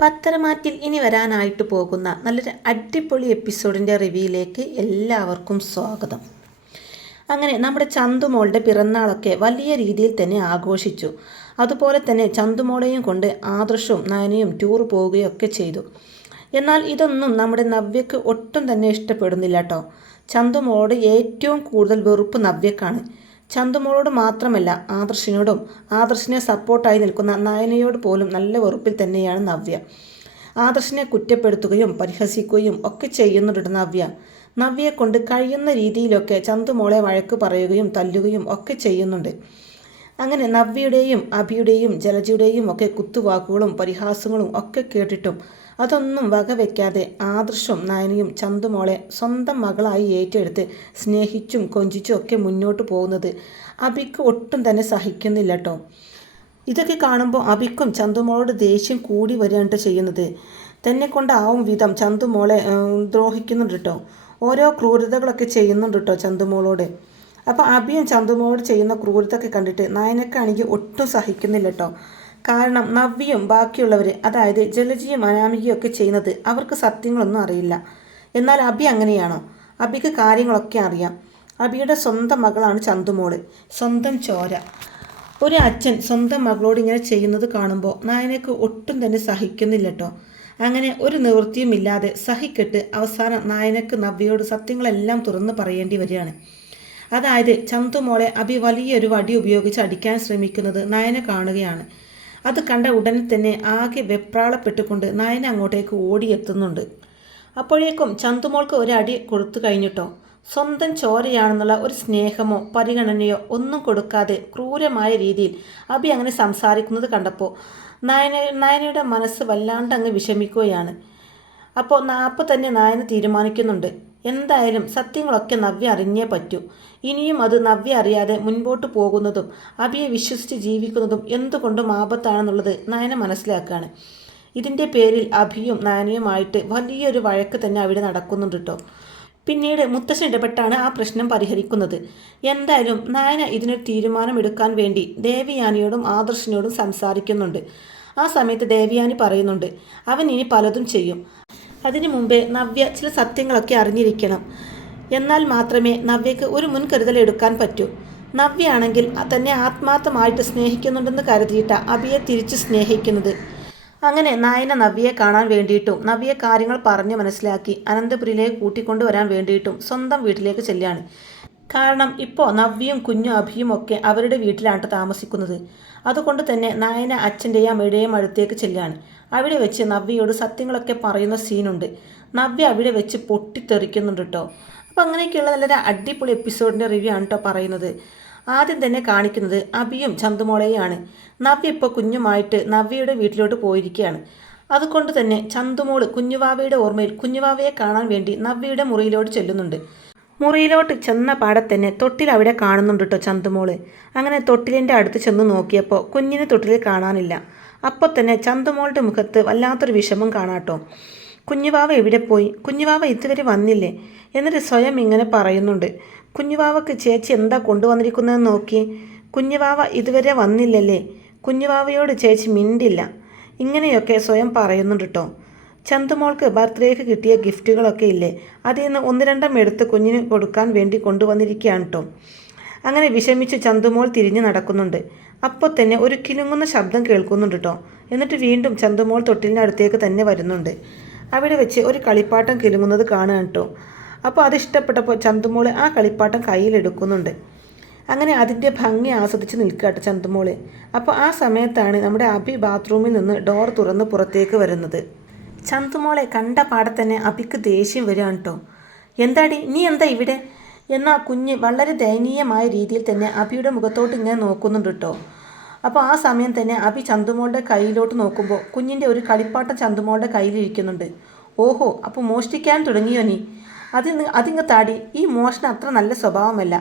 പത്തരമാറ്റിൽ ഇനി വരാനായിട്ട് പോകുന്ന നല്ലൊരു അടിപൊളി എപ്പിസോഡിന്റെ റിവ്യൂയിലേക്ക് എല്ലാവർക്കും സ്വാഗതം. അങ്ങനെ നമ്മുടെ ചന്തുമോളുടെ പിറന്നാളൊക്കെ വലിയ രീതിയിൽ തന്നെ ആഘോഷിച്ചു. അതുപോലെ തന്നെ ചന്തുമോളെയും കൊണ്ട് ആദർശവും നയനയും ടൂർ പോവുകയൊക്കെ ചെയ്തു. എന്നാൽ ഇതൊന്നും നമ്മുടെ നവ്യക്ക് ഒട്ടും തന്നെ ഇഷ്ടപ്പെടുന്നില്ല കേട്ടോ. ചന്തുമോളോട് ഏറ്റവും കൂടുതൽ വെറുപ്പ് നവ്യക്കാണ്. ചന്തുമോളോട് മാത്രമല്ല ആദർശിനോടും ആദർശിനെ സപ്പോർട്ടായി നിൽക്കുന്ന നയനയോട് പോലും നല്ല വെറുപ്പിൽ തന്നെയാണ് നവ്യ. ആദർശിനെ കുറ്റപ്പെടുത്തുകയും പരിഹസിക്കുകയും ഒക്കെ ചെയ്യുന്നുണ്ട് നവ്യ. നവ്യയെ കൊണ്ട് കഴിയുന്ന രീതിയിലൊക്കെ ചന്തുമോളെ വഴക്ക് പറയുകയും തല്ലുകയും ഒക്കെ ചെയ്യുന്നുണ്ട്. അങ്ങനെ നവ്യയുടെയും അഭിയുടെയും ജലജയുടെയും ഒക്കെ കുത്തുവാക്കുകളും പരിഹാസങ്ങളും ഒക്കെ കേട്ടിട്ടും അതൊന്നും വകവെക്കാതെ ആദർശം നയനയും ചന്തുമോളെ സ്വന്തം മകളായി ഏറ്റെടുത്ത് സ്നേഹിച്ചും കൊഞ്ചിച്ചും ഒക്കെ മുന്നോട്ട് പോകുന്നത് അഭിക്ക് ഒട്ടും തന്നെ സഹിക്കുന്നില്ല കേട്ടോ ഇതൊക്കെ കാണുമ്പോൾ അഭിക്കും ചന്തുമോളോട് ദേഷ്യം കൂടി വരികയാണ് ചെയ്യുന്നത്. തന്നെ കൊണ്ടാവും വിധം ചന്തുമോളെ ദ്രോഹിക്കുന്നുണ്ട് കേട്ടോ ഓരോ ക്രൂരതകളൊക്കെ ചെയ്യുന്നുണ്ട് കേട്ടോ ചന്തുമോളോട്. അപ്പോൾ അഭിയും ചന്തുമോട് ചെയ്യുന്ന ക്രൂരതൊക്കെ കണ്ടിട്ട് നായനക്കാണെങ്കിൽ ഒട്ടും സഹിക്കുന്നില്ല കേട്ടോ കാരണം നവ്യയും ബാക്കിയുള്ളവർ അതായത് ജലജിയും അനാമികയും ഒക്കെ ചെയ്യുന്നത് അവർക്ക് സത്യങ്ങളൊന്നും അറിയില്ല. എന്നാൽ അബി അങ്ങനെയാണോ? അബിക്ക് കാര്യങ്ങളൊക്കെ അറിയാം. അബിയുടെ സ്വന്തം മകളാണ് ചന്തുമോൾ. സ്വന്തം ചോര. ഒരു അച്ഛൻ സ്വന്തം മകളോട് ഇങ്ങനെ ചെയ്യുന്നത് കാണുമ്പോൾ നായനക്ക് ഒട്ടും തന്നെ സഹിക്കുന്നില്ല കേട്ടോ അങ്ങനെ ഒരു നിവൃത്തിയും ഇല്ലാതെ സഹിക്കിട്ട് അവസാനം നായനക്ക് നവ്യയോട് സത്യങ്ങളെല്ലാം തുറന്ന് പറയേണ്ടി വരികയാണ്. അതായത് ചന്തുമോളെ അഭി വലിയൊരു വടി ഉപയോഗിച്ച് അടിക്കാൻ ശ്രമിക്കുന്നത് നയന കാണുകയാണ്. അത് കണ്ട ഉടനെ തന്നെ ആകെ വെപ്രാളപ്പെട്ടുകൊണ്ട് നയന അങ്ങോട്ടേക്ക് ഓടിയെത്തുന്നുണ്ട്. അപ്പോഴേക്കും ചന്തുമോൾക്ക് ഒരു അടി കൊടുത്തു കഴിഞ്ഞിട്ടോ? സ്വന്തം ചോരയാണെന്നുള്ള ഒരു സ്നേഹമോ പരിഗണനയോ ഒന്നും കൊടുക്കാതെ ക്രൂരമായ രീതിയിൽ അഭി അങ്ങനെ സംസാരിക്കുന്നത് കണ്ടപ്പോൾ നയന നയനയുടെ മനസ്സ് വല്ലാണ്ട് അങ്ങ് വിഷമിക്കുകയാണ്. അപ്പോൾ അപ്പോൾ തന്നെ നായന തീരുമാനിക്കുന്നുണ്ട്. എന്തായാലും സത്യങ്ങളൊക്കെ നവ്യ അറിഞ്ഞേ പറ്റൂ. ഇനിയും അത് നവ്യ അറിയാതെ മുൻപോട്ട് പോകുന്നതും അവയെ വിശ്വസിച്ച് ജീവിക്കുന്നതും എന്തുകൊണ്ടും ആപത്താണെന്നുള്ളത് നയന മനസ്സിലാക്കുകയാണ് ഇതിന്റെ പേരിൽ അഭിയും നാനിയുമായിട്ട് വലിയൊരു വഴക്ക് തന്നെ അവിടെ നടക്കുന്നുണ്ട് കേട്ടോ പിന്നീട് മുത്തശ്ശൻ ഇടപെട്ടാണ് ആ പ്രശ്നം പരിഹരിക്കുന്നത്. എന്തായാലും നായന ഇതിനൊരു തീരുമാനം എടുക്കാൻ വേണ്ടി ദേവിയാനിയോടും ആദർശിനോടും സംസാരിക്കുന്നുണ്ട്. ആ സമയത്ത് ദേവിയാനി പറയുന്നുണ്ട് അവൻ ഇനി പലതും ചെയ്യും. അതിനു മുമ്പേ നവ്യ ചില സത്യങ്ങളൊക്കെ അറിഞ്ഞിരിക്കണം. എന്നാൽ മാത്രമേ നവ്യക്ക് ഒരു മുൻകരുതൽ എടുക്കാൻ പറ്റൂ. നവ്യ ആണെങ്കിൽ തന്നെ ആത്മാർത്ഥമായിട്ട് സ്നേഹിക്കുന്നുണ്ടെന്ന് കരുതിയിട്ട അഭിയെ തിരിച്ച് സ്നേഹിക്കുന്നത്. അങ്ങനെ നായന നവ്യയെ കാണാൻ വേണ്ടിയിട്ടും നവ്യ കാര്യങ്ങൾ പറഞ്ഞു മനസ്സിലാക്കി അനന്തപുരിയിലേക്ക് കൂട്ടിക്കൊണ്ടുവരാൻ വേണ്ടിയിട്ടും സ്വന്തം വീട്ടിലേക്ക് ചെല്ലുകയാണ് കാരണം ഇപ്പോൾ നവ്യയും കുഞ്ഞും അഭിയും ഒക്കെ അവരുടെ വീട്ടിലാണ് താമസിക്കുന്നത്. അതുകൊണ്ട് തന്നെ നായന അച്ഛന്റെയും അമ്മയുടെയും അടുത്തേക്ക് ചെല്ലുകയാണ്. അവിടെ വെച്ച് നവ്യയോട് സത്യങ്ങളൊക്കെ പറയുന്ന സീനുണ്ട്. നവ്യ അവിടെ വെച്ച് പൊട്ടിത്തെറിക്കുന്നുണ്ട് കേട്ടോ അപ്പോൾ അങ്ങനെയൊക്കെയുള്ള നല്ലൊരു അടിപൊളി എപ്പിസോഡിന്റെ റിവ്യൂ ആണ് കേട്ടോ പറയുന്നത്. ആദ്യം തന്നെ കാണിക്കുന്നത് അബിയും ചന്തുമോളെയാണ്. നവ്യ ഇപ്പോൾ കുഞ്ഞുമായിട്ട് നവ്യയുടെ വീട്ടിലോട്ട് പോയിരിക്കുകയാണ്. അതുകൊണ്ട് തന്നെ ചന്തുമോൾ കുഞ്ഞുവാവയുടെ ഓർമ്മയിൽ കുഞ്ഞുവാവയെ കാണാൻ വേണ്ടി നവ്യയുടെ മുറിയിലോട്ട് ചെല്ലുന്നുണ്ട്. മുറിയിലോട്ട് ചെന്ന പാടെ തന്നെ തൊട്ടിൽ അവിടെ കാണുന്നുണ്ട് കേട്ടോ ചന്തുമോൾ. അങ്ങനെ തൊട്ടിലിന്റെ അടുത്ത് ചെന്ന് നോക്കിയപ്പോൾ കുഞ്ഞിനെ തൊട്ടിൽ കാണാനില്ല. അപ്പോൾ തന്നെ ചന്തുമോളുടെ മുഖത്ത് വല്ലാത്തൊരു വിഷമം കാണാട്ടോ കുഞ്ഞുവാവ എവിടെ പോയി? കുഞ്ഞുവാവ ഇതുവരെ വന്നില്ലേ? എന്നിട്ട് സ്വയം ഇങ്ങനെ പറയുന്നുണ്ട്. കുഞ്ഞുവാവക്ക് ചേച്ചി എന്താ കൊണ്ടുവന്നിരിക്കുന്നതെന്ന് നോക്കി. കുഞ്ഞുവാവ ഇതുവരെ വന്നില്ലല്ലേ? കുഞ്ഞുവാവയോട് ചേച്ചി മിണ്ടില്ല. ഇങ്ങനെയൊക്കെ സ്വയം പറയുന്നുണ്ട് കേട്ടോ ചന്തുമോൾക്ക് ബർത്ത്ഡേക്ക് കിട്ടിയ ഗിഫ്റ്റുകളൊക്കെ ഇല്ലേ? അതിൽ നിന്ന് ഒന്ന് രണ്ടും എടുത്ത് കുഞ്ഞിന് കൊടുക്കാൻ വേണ്ടി കൊണ്ടുവന്നിരിക്കുകയാണ് കേട്ടോ അങ്ങനെ വിഷമിച്ച് ചന്തുമോൾ തിരിഞ്ഞു നടക്കുന്നുണ്ട്. അപ്പോൾ തന്നെ ഒരു കിലുങ്ങുന്ന ശബ്ദം കേൾക്കുന്നുണ്ട് കേട്ടോ എന്നിട്ട് വീണ്ടും ചന്തുമോൾ തൊട്ടിലിന്റെ അടുത്തേക്ക് തന്നെ വരുന്നുണ്ട്. അവിടെ വെച്ച് ഒരു കളിപ്പാട്ടം കിലുങ്ങുന്നത് കാണുകയാണ് കേട്ടോ അപ്പോൾ അതിഷ്ടപ്പെട്ടപ്പോൾ ചന്തുമോൾ ആ കളിപ്പാട്ടം കയ്യിലെടുക്കുന്നുണ്ട് അങ്ങനെ അതിന്റെ ഭംഗി ആസ്വദിച്ച് നിൽക്കട്ടെ ചന്തുമോൾ. അപ്പോൾ ആ സമയത്താണ് നമ്മുടെ അഭി ബാത്റൂമിൽ നിന്ന് ഡോർ തുറന്ന് പുറത്തേക്ക് വരുന്നത്. ചന്തുമോളെ കണ്ട പാടെ തന്നെ അഭിക്ക് ദേഷ്യം വരികയാണ് കേട്ടോ എന്താടി? നീ എന്താ ഇവിടെ? എന്നാൽ കുഞ്ഞ് വളരെ ദയനീയമായ രീതിയിൽ തന്നെ അഭിയുടെ മുഖത്തോട്ട് ഇങ്ങനെ നോക്കുന്നുണ്ട് കേട്ടോ അപ്പോൾ ആ സമയം തന്നെ അഭി ചന്തുമോളുടെ കയ്യിലോട്ട് നോക്കുമ്പോൾ കുഞ്ഞിന്റെ ഒരു കളിപ്പാട്ടം ചന്തുമോളുടെ കയ്യിലിരിക്കുന്നുണ്ട്. ഓഹോ അപ്പോൾ മോഷ്ടിക്കാൻ തുടങ്ങിയോ നീ? അത് അതിങ്ങ് താടി ഈ മോഷണം അത്ര നല്ല സ്വഭാവമല്ല.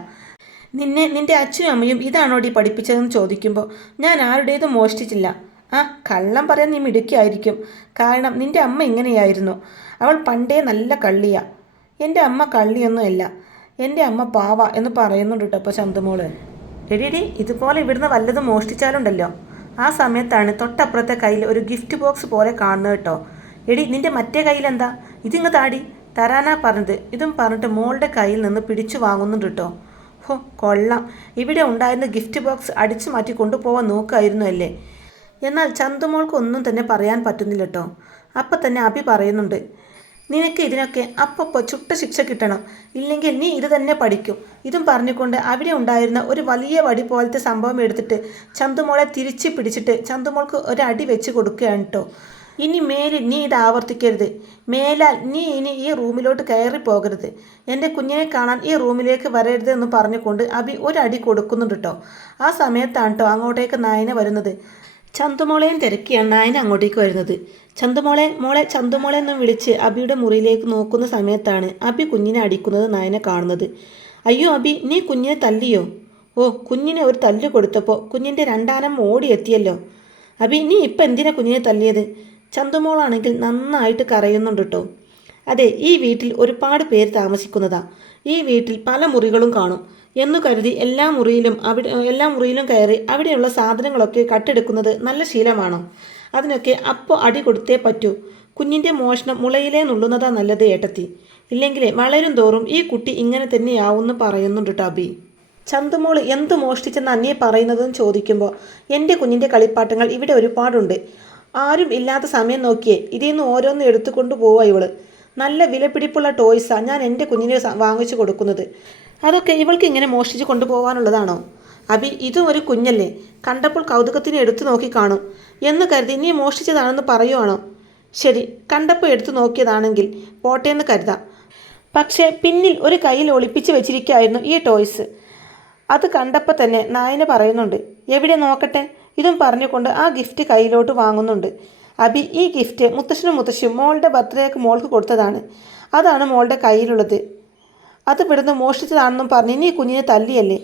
നിന്നെ നിന്റെ അച്ഛനും അമ്മയും ഇതാണോടി പഠിപ്പിച്ചതെന്ന് ചോദിക്കുമ്പോൾ ഞാൻ ആരുടേതും മോഷ്ടിച്ചില്ല. ആ കള്ളം പറയാൻ നീ മിടുക്കിയായിരിക്കും. കാരണം നിന്റെ അമ്മ ഇങ്ങനെയായിരുന്നു. അവൾ പണ്ടേ നല്ല കള്ളിയാ. എന്റെ അമ്മ കള്ളിയൊന്നുമല്ല എന്റെ അമ്മ പാവ എന്ന് പറയുന്നുണ്ട് കേട്ടോ അപ്പോൾ ചന്തുമോൾ. എടിയടി ഇതുപോലെ ഇവിടുന്ന് വല്ലതും മോഷ്ടിച്ചാലുണ്ടല്ലോ. ആ സമയത്താണ് തൊട്ടപ്പുറത്തെ കയ്യിൽ ഒരു ഗിഫ്റ്റ് ബോക്സ് പോലെ കാണുന്നത് കേട്ടോ എടി നിന്റെ മറ്റേ കയ്യിലെന്താ? ഇതിങ്ങ് താടി. തരാനാ പറഞ്ഞത്. ഇതും പറഞ്ഞിട്ട് മോളുടെ കയ്യിൽ നിന്ന് പിടിച്ചു വാങ്ങുന്നുണ്ട് കേട്ടോ ഹോ കൊള്ളാം. ഇവിടെ ഉണ്ടായിരുന്ന ഗിഫ്റ്റ് ബോക്സ് അടിച്ചു മാറ്റി കൊണ്ടുപോകാൻ നോക്കായിരുന്നു അല്ലേ? എന്നാൽ ചന്തുമോൾക്ക് ഒന്നും തന്നെ പറയാൻ പറ്റുന്നില്ല കേട്ടോ അപ്പം തന്നെ അഭി പറയുന്നുണ്ട് നിനക്ക് ഇതിനൊക്കെ അപ്പപ്പോൾ ചുട്ട ശിക്ഷ കിട്ടണം. ഇല്ലെങ്കിൽ നീ ഇത് തന്നെ പഠിക്കും. ഇതും പറഞ്ഞുകൊണ്ട് അവിടെ ഉണ്ടായിരുന്ന ഒരു വലിയ വടി പോലത്തെ സംഭവം എടുത്തിട്ട് ചന്തുമോളെ തിരിച്ച് പിടിച്ചിട്ട് ചന്തുമോൾക്ക് ഒരു അടി വെച്ച് കൊടുക്കുകയാണ് കേട്ടോ ഇനി മേലിൽ നീ ഇത് ആവർത്തിക്കരുത്. മേലാൽ നീ ഇനി ഈ റൂമിലോട്ട് കയറി പോകരുത്. എന്റെ കുഞ്ഞിനെ കാണാൻ ഈ റൂമിലേക്ക് വരരുത് എന്ന് പറഞ്ഞുകൊണ്ട് അബി ഒരടി കൊടുക്കുന്നുണ്ട് കേട്ടോ ആ സമയത്താണ് കേട്ടോ അങ്ങോട്ടേക്ക് നായന വരുന്നത്. ചന്തുമോളെയും തിരക്കിയാണ് നായന അങ്ങോട്ടേക്ക് വരുന്നത്. ചന്തുമോളെ മോളെ ചന്തുമോളെ എന്നും വിളിച്ച് അബിയുടെ മുറിയിലേക്ക് നോക്കുന്ന സമയത്താണ് അബി കുഞ്ഞിനെ അടിക്കുന്നത് നായന കാണുന്നത്. അയ്യോ അബി നീ കുഞ്ഞിനെ തല്ലിയോ? ഓ കുഞ്ഞിനെ ഒരു തല്ല് കൊടുത്തപ്പോൾ കുഞ്ഞിന്റെ രണ്ടാനം ഓടിയെത്തിയല്ലോ. അബി നീ ഇപ്പം എന്തിനാ കുഞ്ഞിനെ തല്ലിയത്? ചന്തുമോളാണെങ്കിൽ നന്നായിട്ട് കരയുന്നുണ്ട് കേട്ടോ അതെ ഈ വീട്ടിൽ ഒരുപാട് പേര് താമസിക്കുന്നതാ. ഈ വീട്ടിൽ പല മുറികളും കാണും. എന്നു കരുതി എല്ലാ മുറിയിലും അവിടെ എല്ലാ മുറിയിലും കയറി അവിടെയുള്ള സാധനങ്ങളൊക്കെ കട്ടെടുക്കുന്നത് നല്ല ശീലമാണോ. അതിനൊക്കെ അപ്പോൾ അടി കൊടുത്തേ പറ്റൂ. കുഞ്ഞിന്റെ മോഷണം മുളയിലേ നുള്ളുന്നതാ നല്ലത് ഏട്ടത്തി. ഇല്ലെങ്കിൽ വളരും തോറും ഈ കുട്ടി ഇങ്ങനെ തന്നെയാവുമെന്ന് പറയുന്നുണ്ട് ടബി. ചന്തുമോൾ എന്ത് മോഷ്ടിച്ചെന്ന് അന്നേ പറയുന്നതെന്ന് ചോദിക്കുമ്പോൾ എന്റെ കുഞ്ഞിന്റെ കളിപ്പാട്ടങ്ങൾ ഇവിടെ ഒരുപാടുണ്ട്. ആരും ഇല്ലാത്ത സമയം നോക്കിയേ ഇതിന്ന് ഓരോന്ന് എടുത്തുകൊണ്ട് പോവാ ഇവൾ. നല്ല വിലപിടിപ്പുള്ള ടോയ്സാണ് ഞാൻ എന്റെ കുഞ്ഞിനെ വാങ്ങിച്ചു കൊടുക്കുന്നത്. അതൊക്കെ ഇവൾക്ക് ഇങ്ങനെ മോഷ്ടിച്ച് കൊണ്ടുപോകാനുള്ളതാണോ അബി ഇതും ഒരു കുഞ്ഞല്ലേ? കണ്ടപ്പോൾ കൗതുകത്തിന് എടുത്തു നോക്കി കാണും. എന്ന് കരുതി നീ മോഷ്ടിച്ചതാണെന്ന് പറയുവാണോ? ശരി കണ്ടപ്പോൾ എടുത്തു നോക്കിയതാണെങ്കിൽ പോട്ടേന്ന് കരുതാം. പക്ഷേ പിന്നിൽ ഒരു കയ്യിൽ ഒളിപ്പിച്ച് വെച്ചിരിക്കുകയായിരുന്നു ഈ ടോയ്സ്. അത് കണ്ടപ്പോൾ തന്നെ നായന പറയുന്നുണ്ട് എവിടെ നോക്കട്ടെ? ഇതും പറഞ്ഞുകൊണ്ട് ആ ഗിഫ്റ്റ് കയ്യിലോട്ട് വാങ്ങുന്നുണ്ട്. അബി ഈ ഗിഫ്റ്റ് മുത്തശ്ശനും മുത്തശ്ശിയും മോളുടെ ബർത്ത്ഡേക്ക് മോൾക്ക് കൊടുത്തതാണ്. അതാണ് മോളുടെ കയ്യിലുള്ളത്. അത് ഇവിടുന്ന് മോഷ്ടിച്ചതാണെന്നും പറഞ്ഞ് നീ കുഞ്ഞിനെ തല്ലിയല്ലേ?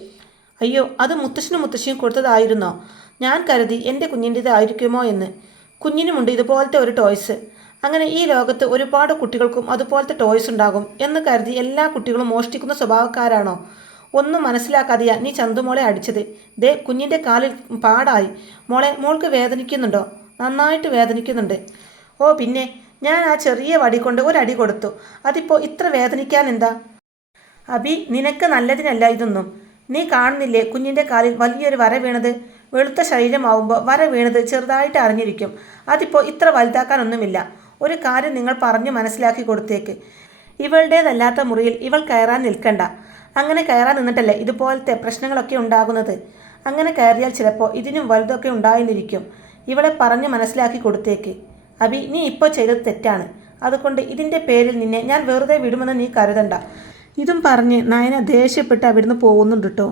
അയ്യോ അത് മുത്തശ്ശനും മുത്തശ്ശിയും കൊടുത്തതായിരുന്നോ? ഞാൻ കരുതി എന്റെ കുഞ്ഞിന്റേതായിരിക്കുമോ എന്ന്. കുഞ്ഞിനുമുണ്ട് ഇതുപോലത്തെ ഒരു ടോയ്സ് അങ്ങനെ ഈ ലോകത്ത് ഒരുപാട് കുട്ടികൾക്കും അതുപോലത്തെ ടോയ്സ് ഉണ്ടാകും എന്ന് കരുതി എല്ലാ കുട്ടികളും മോഷ്ടിക്കുന്ന സ്വഭാവക്കാരാണോ? ഒന്നും മനസ്സിലാക്കാതെയാ നീ ചന്തുമോളെ അടിച്ചത്. ദേ കുഞ്ഞിന്റെ കാലിൽ പാടായി. മോളെ മോൾക്ക് വേദനിക്കുന്നുണ്ടോ? നന്നായിട്ട് വേദനിക്കുന്നുണ്ട്. ഓ പിന്നെ. ഞാൻ ആ ചെറിയ വടി കൊണ്ട് ഒരടി കൊടുത്തു. അതിപ്പോൾ ഇത്ര വേദനിക്കാൻ എന്താ? അബി നിനക്ക് നല്ലതിനല്ല ഇതൊന്നും. നീ കാണുന്നില്ലേ കുഞ്ഞിന്റെ കാലിൽ വലിയൊരു വര വീണത്? വെളുത്ത ശരീരമാവുമ്പോൾ വര വീണത് ചെറുതായിട്ട് അറിഞ്ഞിരിക്കും. അതിപ്പോൾ ഇത്ര വലുതാക്കാനൊന്നുമില്ല. ഒരു കാര്യം നിങ്ങൾ പറഞ്ഞു മനസ്സിലാക്കി കൊടുത്തേക്ക്. ഇവളുടേതല്ലാത്ത മുറിയിൽ ഇവൾ കയറാൻ നിൽക്കണ്ട. അങ്ങനെ കയറാൻ നിന്നിട്ടല്ലേ ഇതുപോലത്തെ പ്രശ്നങ്ങളൊക്കെ ഉണ്ടാകുന്നത്? അങ്ങനെ കയറിയാൽ ചിലപ്പോൾ ഇതിനും വലുതൊക്കെ ഉണ്ടായിരുന്നിരിക്കും ഇവളെ പറഞ്ഞു മനസ്സിലാക്കി കൊടുത്തേക്ക്. അബി നീ ഇപ്പോൾ ചെയ്തത് തെറ്റാണ്. അതുകൊണ്ട് ഇതിന്റെ പേരിൽ നിന്നെ ഞാൻ വെറുതെ വിടുമെന്ന് നീ കരുതണ്ട. ഇതും പറഞ്ഞ് നയന ദേഷ്യപ്പെട്ട് അവിടുന്ന് പോകുന്നുണ്ട് കേട്ടോ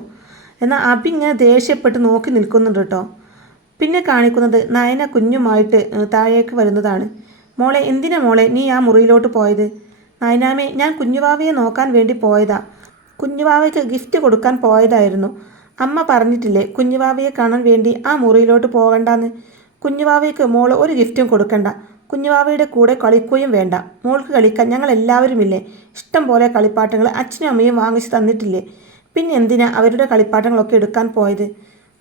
എന്നാൽ അബി ഇങ്ങനെ ദേഷ്യപ്പെട്ട് നോക്കി നിൽക്കുന്നുണ്ട് കേട്ടോ പിന്നെ കാണിക്കുന്നത് നയന കുഞ്ഞുമായിട്ട് താഴേക്ക് വരുന്നതാണ്. മോളെ എന്തിനാ മോളെ നീ ആ മുറിയിലോട്ട് പോയത്? നയനാമേ ഞാൻ കുഞ്ഞുവാവയെ നോക്കാൻ വേണ്ടി പോയതാ. കുഞ്ഞുവാവയ്ക്ക് ഗിഫ്റ്റ് കൊടുക്കാൻ പോയതായിരുന്നു. അമ്മ പറഞ്ഞിട്ടില്ലേ കുഞ്ഞുവാവയെ കാണാൻ വേണ്ടി ആ മുറിയിലോട്ട് പോകണ്ടെന്ന്. കുഞ്ഞുവാവയ്ക്ക് മോൾ ഒരു ഗിഫ്റ്റും കൊടുക്കണ്ട. കുഞ്ഞുവാവയുടെ കൂടെ കളിക്കുകയും വേണ്ട. മോൾക്ക് കളിക്കാൻ ഞങ്ങൾ എല്ലാവരുമില്ലേ ഇഷ്ടം പോലെ കളിപ്പാട്ടങ്ങൾ അച്ഛനും അമ്മയും വാങ്ങിച്ചു തന്നിട്ടില്ലേ? പിന്നെ എന്തിനാ അവരുടെ കളിപ്പാട്ടങ്ങളൊക്കെ എടുക്കാൻ പോയത്?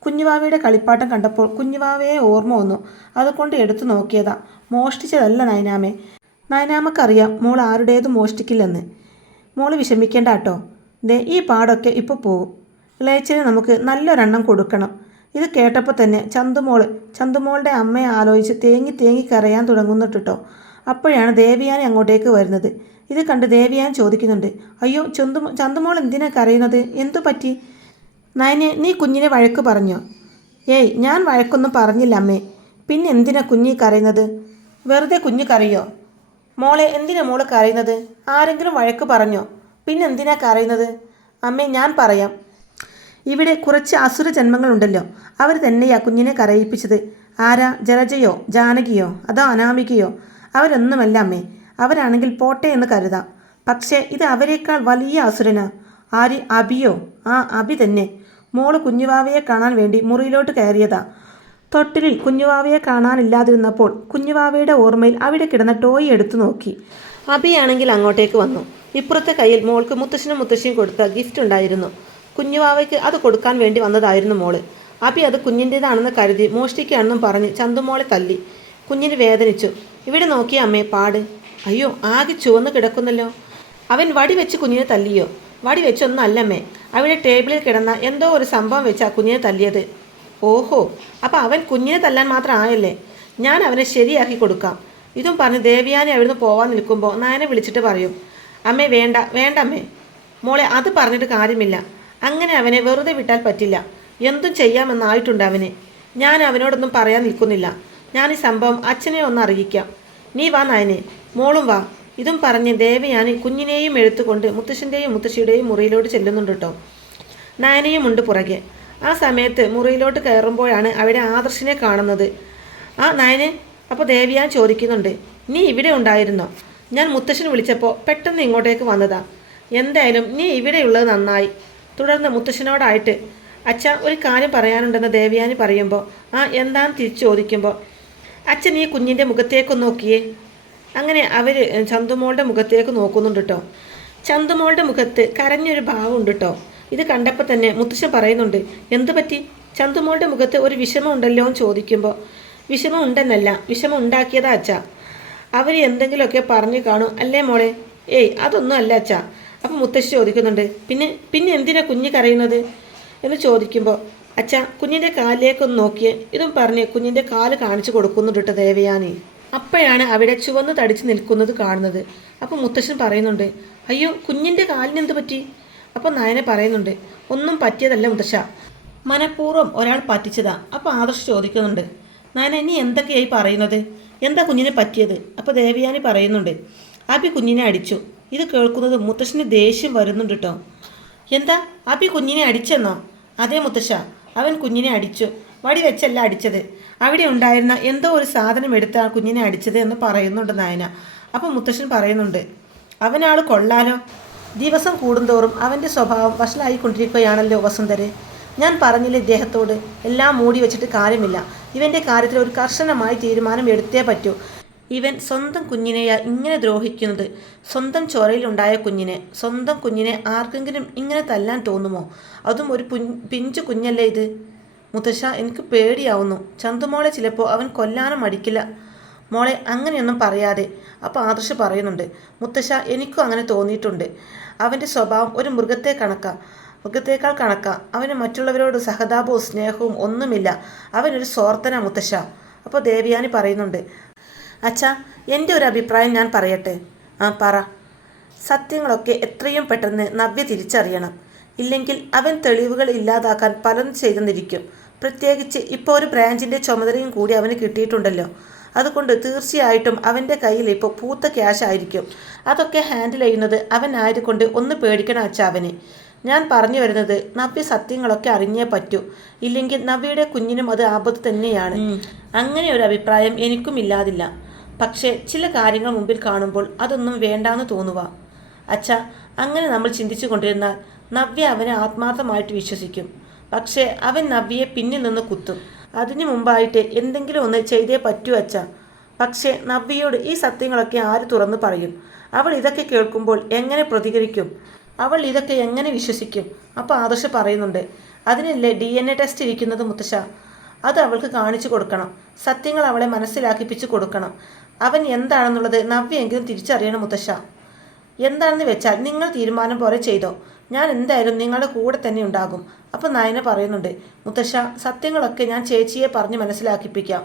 കുഞ്ഞുവാവയുടെ കളിപ്പാട്ടം കണ്ടപ്പോൾ കുഞ്ഞുവാവയെ ഓർമ്മ വന്നു. അതുകൊണ്ട് എടുത്തു നോക്കിയതാ. മോഷ്ടിച്ചതല്ല നയനാമേ. നയനാമക്കറിയാം മോൾ ആരുടേതും മോഷ്ടിക്കില്ലെന്ന്. മോൾ വിഷമിക്കേണ്ട കേട്ടോ. ദേ ഈ പാടൊക്കെ ഇപ്പോൾ പോകും ഇളയച്ചന് നമുക്ക് നല്ലൊരെണ്ണം കൊടുക്കണം. ഇത് കേട്ടപ്പോൾ തന്നെ ചന്തുമോൾ ചന്തുമോളുടെ അമ്മയെ ആലോചിച്ച് തേങ്ങി തേങ്ങി കരയാൻ തുടങ്ങുന്നുണ്ട് കേട്ടോ അപ്പോഴാണ് ദേവിയാനി അങ്ങോട്ടേക്ക് വരുന്നത്. ഇത് കണ്ട് ദേവിയാൻ ചോദിക്കുന്നുണ്ട് അയ്യോ ചന്തു ചന്തുമോൾ എന്തിനാ കരയുന്നത്? എന്തു പറ്റി? നയനെ നീ കുഞ്ഞിനെ വഴക്ക് പറഞ്ഞോ? ഏയ് ഞാൻ വഴക്കൊന്നും പറഞ്ഞില്ല അമ്മേ. പിന്നെ എന്തിനാ കുഞ്ഞി കരയുന്നത്? വെറുതെ കുഞ്ഞ് കരയോ? മോളെ എന്തിനാ മോൾ കരയുന്നത്? ആരെങ്കിലും വഴക്ക് പറഞ്ഞോ? പിന്നെ എന്തിനാ കരയുന്നത്? അമ്മേ ഞാൻ പറയാം. ഇവിടെ കുറച്ച് അസുര ജന്മങ്ങളുണ്ടല്ലോ. അവർ തന്നെയാ കുഞ്ഞിനെ കരയിപ്പിച്ചത്. ആരാ? ജലജയോ? ജാനകിയോ? അതോ അനാമികയോ? അവരൊന്നുമല്ല അമ്മേ. അവരാണെങ്കിൽ പോട്ടെ എന്ന് കരുതാം. പക്ഷേ ഇത് അവരെക്കാൾ വലിയ അസുരനാ. ആര്? അബിയോ? ആ അബി തന്നെ. മോൾ കുഞ്ഞുവാവയെ കാണാൻ വേണ്ടി മുറിയിലോട്ട് കയറിയതാ. തൊട്ടിലിൽ കുഞ്ഞുവാവയെ കാണാനില്ലാതിരുന്നപ്പോൾ കുഞ്ഞുവാവയുടെ ഓർമ്മയിൽ അവിടെ കിടന്ന ടോയ് എടുത്തു നോക്കി. അബിയാണെങ്കിൽ അങ്ങോട്ടേക്ക് വന്നു. ഇപ്പുറത്തെ കയ്യിൽ മോൾക്ക് മുത്തശ്ശനും മുത്തശ്ശിയും കൊടുത്ത ഗിഫ്റ്റ് ഉണ്ടായിരുന്നു. കുഞ്ഞുവാവയ്ക്ക് അത് കൊടുക്കാൻ വേണ്ടി വന്നതായിരുന്നു മോൾ. അബി അത് കുഞ്ഞിന്റേതാണെന്ന് കരുതി മോഷ്ടിക്കുകയാണെന്നും പറഞ്ഞ് ചന്തുമോളെ തല്ലി. കുഞ്ഞിന് വേദനിച്ചു. ഇവിടെ നോക്കിയ അമ്മേ പാട്. അയ്യോ ആകെ ചുവന്ന് കിടക്കുന്നല്ലോ. അവൻ വടി വെച്ച് കുഞ്ഞിനെ തല്ലിയോ? വടി വെച്ചൊന്നല്ലമ്മേ അവിടെ ടേബിളിൽ കിടന്ന എന്തോ ഒരു സംഭവം വെച്ചാ കുഞ്ഞിനെ തല്ലിയത്. ഓഹോ അപ്പം അവൻ കുഞ്ഞിനെ തല്ലാൻ മാത്രം ആയല്ലേ? ഞാൻ അവനെ ശരിയാക്കി കൊടുക്കാം. ഇതും പറഞ്ഞ് ദേവിയാനെ അവിടുന്ന് പോവാൻ നിൽക്കുമ്പോൾ നായനെ വിളിച്ചിട്ട് പറയും. അമ്മേ വേണ്ട വേണ്ട അമ്മേ. മോളെ അത് പറഞ്ഞിട്ട് കാര്യമില്ല. അങ്ങനെ അവനെ വെറുതെ വിട്ടാൽ പറ്റില്ല. എന്തും ചെയ്യാമെന്നായിട്ടുണ്ട് അവന്. ഞാൻ അവനോടൊന്നും പറയാൻ നിൽക്കുന്നില്ല. ഞാൻ ഈ സംഭവം അച്ഛനെ ഒന്ന് അറിയിക്കാം. നീ വാ നായനെ. മോളും വാ. ഇതും പറഞ്ഞ് ദേവയാൻ കുഞ്ഞിനെയും എടുത്തുകൊണ്ട് മുത്തശ്ശന്റെയും മുത്തശ്ശിയുടെയും മുറിയിലോട്ട് ചെല്ലുന്നുണ്ട് കേട്ടോ നയനയും ഉണ്ട് പുറകെ. ആ സമയത്ത് മുറിയിലോട്ട് കയറുമ്പോഴാണ് അവിടെ ആദർശിനെ കാണുന്നത്. ആ നയനെ അപ്പോൾ ദേവിയാൻ ചോദിക്കുന്നുണ്ട് നീ ഇവിടെ ഉണ്ടായിരുന്നോ? ഞാൻ മുത്തശ്ശൻ വിളിച്ചപ്പോൾ പെട്ടെന്ന് ഇങ്ങോട്ടേക്ക് വന്നതാ. എന്തായാലും നീ ഇവിടെയുള്ളത് നന്നായി. തുടർന്ന് മുത്തശ്ശനോടായിട്ട് അച്ഛ ഒരു കാര്യം പറയാനുണ്ടെന്ന് ദേവയാനി പറയുമ്പോൾ ആ എന്താന്ന് തിരിച്ചു ചോദിക്കുമ്പോൾ അച്ഛൻ ഈ കുഞ്ഞിന്റെ മുഖത്തേക്കൊന്ന് നോക്കിയേ. അങ്ങനെ അവർ ചന്തുമോളുടെ മുഖത്തേക്ക് നോക്കുന്നുണ്ട് കേട്ടോ ചന്തുമോളുടെ മുഖത്ത് കരഞ്ഞൊരു ഭാവമുണ്ട് കേട്ടോ ഇത് കണ്ടപ്പോൾ തന്നെ മുത്തശ്ശൻ പറയുന്നുണ്ട് എന്തു പറ്റി? ചന്തുമോളുടെ മുഖത്ത് ഒരു വിഷമം ഉണ്ടല്ലോ എന്ന് ചോദിക്കുമ്പോൾ വിഷമം ഉണ്ടെന്നല്ല വിഷമം ഉണ്ടാക്കിയതാ അച്ഛ. അവർ എന്തെങ്കിലുമൊക്കെ പറഞ്ഞു കാണും അല്ലേ മോളെ? ഏയ് അതൊന്നും അല്ല അച്ഛാ. അപ്പം മുത്തശ്ശി ചോദിക്കുന്നുണ്ട് പിന്നെ പിന്നെ എന്തിനാ കുഞ്ഞ് കരയുന്നത്? എന്ന് ചോദിക്കുമ്പോൾ അച്ഛ കുഞ്ഞിന്റെ കാലിലേക്കൊന്ന് നോക്കിയേ ഇതും പറഞ്ഞ് കുഞ്ഞിന്റെ കാൽ കാണിച്ചു കൊടുക്കുന്നുണ്ട് ദേവയാനി. അപ്പോഴാണ് അവിടെ ചുവന്ന് തടിച്ച് നിൽക്കുന്നത് കാണുന്നത്. അപ്പോൾ മുത്തശ്ശൻ പറയുന്നുണ്ട് അയ്യോ കുഞ്ഞിന്റെ കാലിന് എന്ത് പറ്റി? അപ്പോൾ നയന പറയുന്നുണ്ട് ഒന്നും പറ്റിയതല്ല മുത്തശ്ശ മനഃപൂർവം ഒരാൾ പറ്റിച്ചതാ. അപ്പോൾ ആദർശ് ചോദിക്കുന്നുണ്ട് നയന ഇനി എന്തൊക്കെയായി പറയുന്നത്? എന്താ കുഞ്ഞിനെ പറ്റിയത്? അപ്പോൾ ദേവയാനി പറയുന്നുണ്ട് അബി കുഞ്ഞിനെ അടിച്ചു ഇത് കേൾക്കുന്നത് മുത്തശ്ശന് ദേഷ്യം വരുന്നുണ്ട് കേട്ടോ എന്താ? അപ്പി കുഞ്ഞിനെ അടിച്ചെന്നോ? അതേ മുത്തശ്ശ അവൻ കുഞ്ഞിനെ അടിച്ചു. വടി വെച്ചല്ല അടിച്ചത്. അവിടെ ഉണ്ടായിരുന്ന എന്തോ ഒരു സാധനം എടുത്ത് ആ കുഞ്ഞിനെ അടിച്ചത് എന്ന് പറയുന്നുണ്ട് നായന. അപ്പം മുത്തശ്ശൻ പറയുന്നുണ്ട് അവനാൾ കൊള്ളാലോ? ദിവസം കൂടുന്തോറും അവന്റെ സ്വഭാവം വഷളായിക്കൊണ്ടിരിക്കുകയാണല്ലോ വസുന്ധരെ. ഞാൻ പറഞ്ഞില്ല ഇദ്ദേഹത്തോട്? എല്ലാം മൂടി വെച്ചിട്ട് കാര്യമില്ല. ഇവന്റെ കാര്യത്തിൽ ഒരു കർശനമായ തീരുമാനം എടുത്തേ പറ്റൂ. ഇവൻ സ്വന്തം കുഞ്ഞിനെയാ ഇങ്ങനെ ദ്രോഹിക്കുന്നത്. സ്വന്തം ചോരയിലുണ്ടായ കുഞ്ഞിനെ. സ്വന്തം കുഞ്ഞിനെ ആർക്കെങ്കിലും ഇങ്ങനെ തല്ലാൻ തോന്നുമോ? അതും ഒരു പിഞ്ചു കുഞ്ഞല്ലേ ഇത്? മുത്തശ്ശ എനിക്ക് പേടിയാവുന്നു. ചന്തുമോളെ ചിലപ്പോൾ അവൻ കൊല്ലാനും മടിക്കില്ല. മോളെ അങ്ങനെയൊന്നും പറയാതെ. അപ്പോൾ ആദർശ് പറയുന്നുണ്ട് മുത്തശ്ശ എനിക്കും അങ്ങനെ തോന്നിയിട്ടുണ്ട്. അവന്റെ സ്വഭാവം ഒരു മൃഗത്തെ കണക്കാം. മൃഗത്തേക്കാൾ കണക്കാം. അവന് മറ്റുള്ളവരോട് സഹതാപവും സ്നേഹവും ഒന്നുമില്ല. അവനൊരു സ്വാർത്ഥന മുത്തശ്ശ. അപ്പോൾ ദേവിയാനി പറയുന്നുണ്ട് അച്ഛാ എന്റെ ഒരു അഭിപ്രായം ഞാൻ പറയട്ടെ? ആ പറ. സത്യങ്ങളൊക്കെ എത്രയും പെട്ടെന്ന് നവ്യ തിരിച്ചറിയണം. ഇല്ലെങ്കിൽ അവൻ തെളിവുകൾ ഇല്ലാതാക്കാൻ പലതും ചെയ്തെന്നിരിക്കും. പ്രത്യേകിച്ച് ഇപ്പോൾ ഒരു ബ്രാഞ്ചിന്റെ ചുമതലയും കൂടി അവന് കിട്ടിയിട്ടുണ്ടല്ലോ. അതുകൊണ്ട് തീർച്ചയായിട്ടും അവന്റെ കയ്യിൽ ഇപ്പോൾ പൂത്ത ക്യാഷ് ആയിരിക്കും. അതൊക്കെ ഹാൻഡിൽ ചെയ്യുന്നത് അവൻ ആയതുകൊണ്ട് ഒന്ന് പേടിക്കണം അച്ഛാ അവനെ. ഞാൻ പറഞ്ഞു വരുന്നത് നവ്യ സത്യങ്ങളൊക്കെ അറിഞ്ഞേ പറ്റൂ. ഇല്ലെങ്കിൽ നവ്യയുടെ കുഞ്ഞിനും അത് ആപത്ത് തന്നെയാണ്. അങ്ങനെ ഒരു അഭിപ്രായം എനിക്കും ഇല്ലാതില്ല. പക്ഷേ ചില കാര്യങ്ങൾ മുമ്പിൽ കാണുമ്പോൾ അതൊന്നും വേണ്ടാന്ന് തോന്നുക. അച്ഛ അങ്ങനെ നമ്മൾ ചിന്തിച്ചു കൊണ്ടിരുന്നാൽ നവ്യ അവനെ ആത്മാർത്ഥമായിട്ട് വിശ്വസിക്കും. പക്ഷേ അവൻ നവ്യയെ പിന്നിൽ നിന്ന് കുത്തും. അതിനു മുമ്പായിട്ട് എന്തെങ്കിലും ഒന്ന് ചെയ്തേ പറ്റൂ അച്ഛ. പക്ഷേ നവ്യയോട് ഈ സത്യങ്ങളൊക്കെ ആര് തുറന്നു പറയും? അവൾ ഇതൊക്കെ കേൾക്കുമ്പോൾ എങ്ങനെ പ്രതികരിക്കും? അവൾ ഇതൊക്കെ എങ്ങനെ വിശ്വസിക്കും? അപ്പോൾ ആദർശ പറയുന്നുണ്ട് അതിനല്ലേ ഡി എൻ എ ടെസ്റ്റ് ഇരിക്കുന്നത് മുത്തശ്ശ? അത് അവൾക്ക് കാണിച്ചു കൊടുക്കണം. സത്യങ്ങൾ അവളെ മനസ്സിലാക്കിപ്പിച്ചു കൊടുക്കണം. അവൻ എന്താണെന്നുള്ളത് നവ്യെങ്കിലും തിരിച്ചറിയണം മുത്തശ്ശ. എന്താണെന്ന് വെച്ചാൽ നിങ്ങൾ തീരുമാനം പോലെ ചെയ്തോ. ഞാൻ എന്തായാലും നിങ്ങളുടെ കൂടെ തന്നെ ഉണ്ടാകും. അപ്പം നയന പറയുന്നുണ്ട് മുത്തശ്ശ സത്യങ്ങളൊക്കെ ഞാൻ ചേച്ചിയെ പറഞ്ഞ് മനസ്സിലാക്കിപ്പിക്കാം.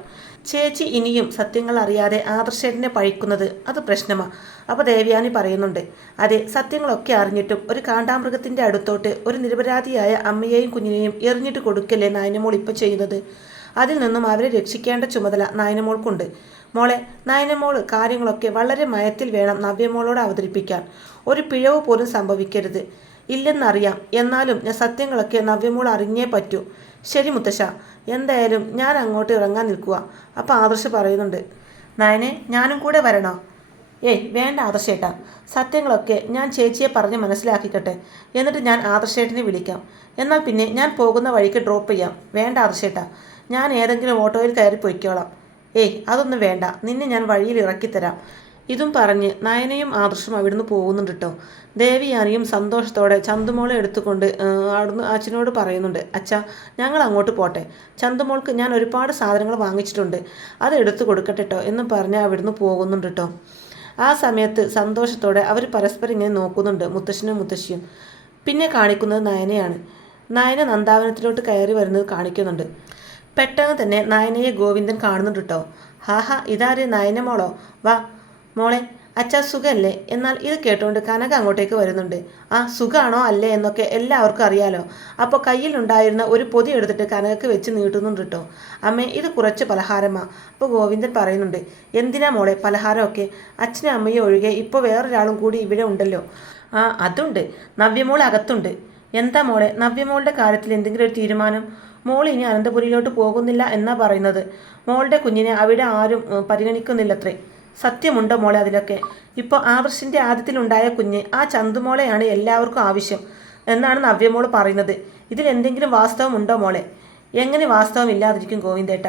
ചേച്ചി ഇനിയും സത്യങ്ങൾ അറിയാതെ ആദർശേട്ടനെ പഴിക്കുന്നത് അത് പ്രശ്നമാണ് അപ്പോൾ ദേവ്യാനി പറയുന്നുണ്ട് അതെ സത്യങ്ങളൊക്കെ അറിഞ്ഞിട്ടും ഒരു കാണ്ടാമൃഗത്തിന്റെ അടുത്തോട്ട് ഒരു നിരപരാധിയായ അമ്മയെയും കുഞ്ഞിനെയും എറിഞ്ഞിട്ട് കൊടുക്കല്ലേ നയനമോൾ ഇപ്പോൾ ചെയ്യുന്നത്? അതിൽ നിന്നും അവരെ രക്ഷിക്കേണ്ട ചുമതല നയനമോൾക്കുണ്ട്. മോളെ നയനമോൾ കാര്യങ്ങളൊക്കെ വളരെ മയത്തിൽ വേണം നവ്യമോളോട് അവതരിപ്പിക്കാൻ. ഒരു പിഴവ് പോലും സംഭവിക്കരുത്. ഇല്ലെന്നറിയാം. എന്നാലും ഞാൻ സത്യങ്ങളൊക്കെ നവ്യമോൾ അറിഞ്ഞേ പറ്റൂ. ശരി മുത്തശ്ശ എന്തായാലും ഞാൻ അങ്ങോട്ട് ഇറങ്ങാൻ നിൽക്കുക അപ്പോൾ ആദർശ് പറയുന്നുണ്ട് നയനെ ഞാനും കൂടെ വരണോ? ഏയ് വേണ്ട ആദർശേട്ടാ. സത്യങ്ങളൊക്കെ ഞാൻ ചേച്ചിയെ പറഞ്ഞ് മനസ്സിലാക്കിക്കട്ടെ. എന്നിട്ട് ഞാൻ ആദർശേട്ടനെ വിളിക്കാം. എന്നാൽ പിന്നെ ഞാൻ പോകുന്ന വഴിക്ക് ഡ്രോപ്പ് ചെയ്യാം. വേണ്ട ആദർശേട്ടാ ഞാൻ ഏതെങ്കിലും ഓട്ടോയിൽ കയറി പൊയ്ക്കോളാം. ഏയ് അതൊന്നും വേണ്ട. നിന്നെ ഞാൻ വഴിയിൽ ഇറക്കിത്തരാം. ഇതും പറഞ്ഞ് നയനയും ആദർശം അവിടുന്ന് പോകുന്നുണ്ട് കേട്ടോ ദേവിയാനിയും സന്തോഷത്തോടെ ചന്തുമോളെ എടുത്തുകൊണ്ട് അവിടുന്ന് അച്ഛനോട് പറയുന്നുണ്ട് അച്ഛാ ഞങ്ങൾ അങ്ങോട്ട് പോട്ടെ. ചന്തുമോൾക്ക് ഞാൻ ഒരുപാട് സാധനങ്ങൾ വാങ്ങിച്ചിട്ടുണ്ട്. അത് എടുത്തു കൊടുക്കട്ടെ കേട്ടോ എന്ന് പറഞ്ഞ് അവിടുന്ന് പോകുന്നുണ്ട് കേട്ടോ ആ സമയത്ത് സന്തോഷത്തോടെ അവർ പരസ്പരം ഇങ്ങനെ നോക്കുന്നുണ്ട് മുത്തശ്ശനും മുത്തശ്ശിയും. പിന്നെ കാണിക്കുന്നത് നയനയാണ്. നയന നന്ദാവനത്തിലോട്ട് കയറി വരുന്നത് കാണിക്കുന്നുണ്ട്. പെട്ടെന്ന് തന്നെ നയനയെ ഗോവിന്ദൻ കാണുന്നുണ്ട് കേട്ടോ ഹാഹാ ഇതാര് നയനമോളോ? വാ മോളെ അച്ഛാ സുഖമല്ലേ എന്നാൽ ഇത് കേട്ടുകൊണ്ട് കനക അങ്ങോട്ടേക്ക് വരുന്നുണ്ട്. ആ സുഖാണോ അല്ലേ എന്നൊക്കെ എല്ലാവർക്കും അറിയാലോ. അപ്പോൾ കയ്യിലുണ്ടായിരുന്ന ഒരു പൊതി എടുത്തിട്ട് കനകക്ക് വെച്ച് നീട്ടുന്നുണ്ട് കേട്ടോ അമ്മേ ഇത് കുറച്ച് പലഹാരമാ. അപ്പോൾ ഗോവിന്ദൻ പറയുന്നുണ്ട് എന്തിനാ മോളെ പലഹാരമൊക്കെ? അച്ഛനും അമ്മയും ഒഴികെ ഇപ്പോൾ വേറൊരാളും കൂടി ഇവിടെ ഉണ്ടല്ലോ. ആ അതുണ്ട്. നവ്യമോൾ അകത്തുണ്ട്. എന്താ മോളെ? നവ്യമോളുടെ കാര്യത്തിൽ എന്തെങ്കിലും ഒരു തീരുമാനം? മോൾ ഇനി അനന്തപുരിയിലോട്ട് പോകുന്നില്ല എന്നാ പറയുന്നത്. മോളുടെ കുഞ്ഞിനെ അവിടെ ആരും പരിഗണിക്കുന്നില്ലത്രേ. സത്യമുണ്ടോ മോളെ അതിലൊക്കെ? ഇപ്പോൾ ആവർഷിന്റെ ആദ്യത്തിലുണ്ടായ കുഞ്ഞ് ആ ചന്തുമോളെയാണ് എല്ലാവർക്കും ആവശ്യം എന്നാണ് നവ്യമോൾ പറയുന്നത്. ഇതിൽ എന്തെങ്കിലും വാസ്തവമുണ്ടോ മോളെ? എങ്ങനെ വാസ്തവം ഇല്ലാതിരിക്കും ഗോവിന്ദേട്ട?